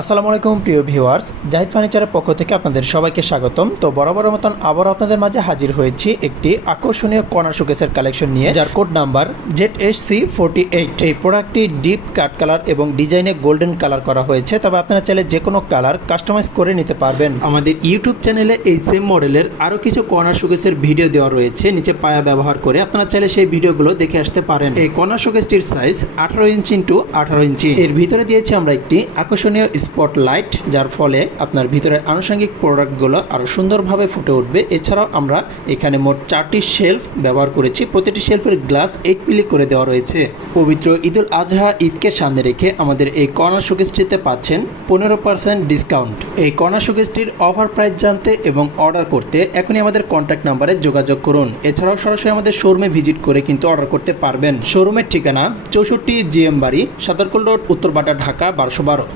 আসসালামু আলাইকুম প্রিয় ভিউয়ার্স, জাহিদ ফার্নিচারের পক্ষ থেকে আপনাদের সবাইকে স্বাগতম। তো বরাবরের মতন আবার আপনাদের মাঝে হাজির হয়েছি একটি আকর্ষণীয় কর্নার শোকেসের কালেকশন নিয়ে, যার কোড নাম্বার ZHC48। এই প্রোডাক্টটি ডিপ কাট কালার এবং ডিজাইনে গোল্ডেন কালার করা হয়েছে, তবে আপনারা চাইলে যে কোনো কালার কাস্টমাইজ করে নিতে পারবেন। আমাদের ইউটিউব চ্যানেলে এই সেম মডেলের আরও কিছু কর্নার শোকেসের ভিডিও দেওয়া রয়েছে, নিচে পায়া ব্যবহার করে আপনারা চাইলে সেই ভিডিওগুলো দেখে আসতে পারেন। এই কর্নার শোকেসটির সাইজ 18 ইঞ্চি ইন্টু 18 ইঞ্চি। এর ভিতরে দিয়েছি আমরা একটি আকর্ষণীয় স্পটলাইট, যার ফলে আপনার ভিতরের আনুষঙ্গিক প্রোডাক্টগুলো আরও সুন্দরভাবে ফুটে উঠবে। এছাড়াও আমরা এখানে মোট 4টি শেলফ ব্যবহার করেছি, প্রতিটি শেলফের গ্লাস 8 মিলি করে দেওয়া রয়েছে। পবিত্র ঈদুল আজহা ঈদকে সামনে রেখে আমাদের এই কর্নার শোকেসটিতে পাচ্ছেন 15% ডিসকাউন্ট। এই কর্নার শোকেসটির অফার প্রাইস জানতে এবং অর্ডার করতে এখনই আমাদের কন্ট্যাক্ট নাম্বারে যোগাযোগ করুন। এছাড়াও সরাসরি আমাদের শোরুমে ভিজিট করে কিন্তু অর্ডার করতে পারবেন। শোরুমের ঠিকানা 64 GM বাড়ি, সাদারকুল রোড, উত্তরবাটা, ঢাকা 1212।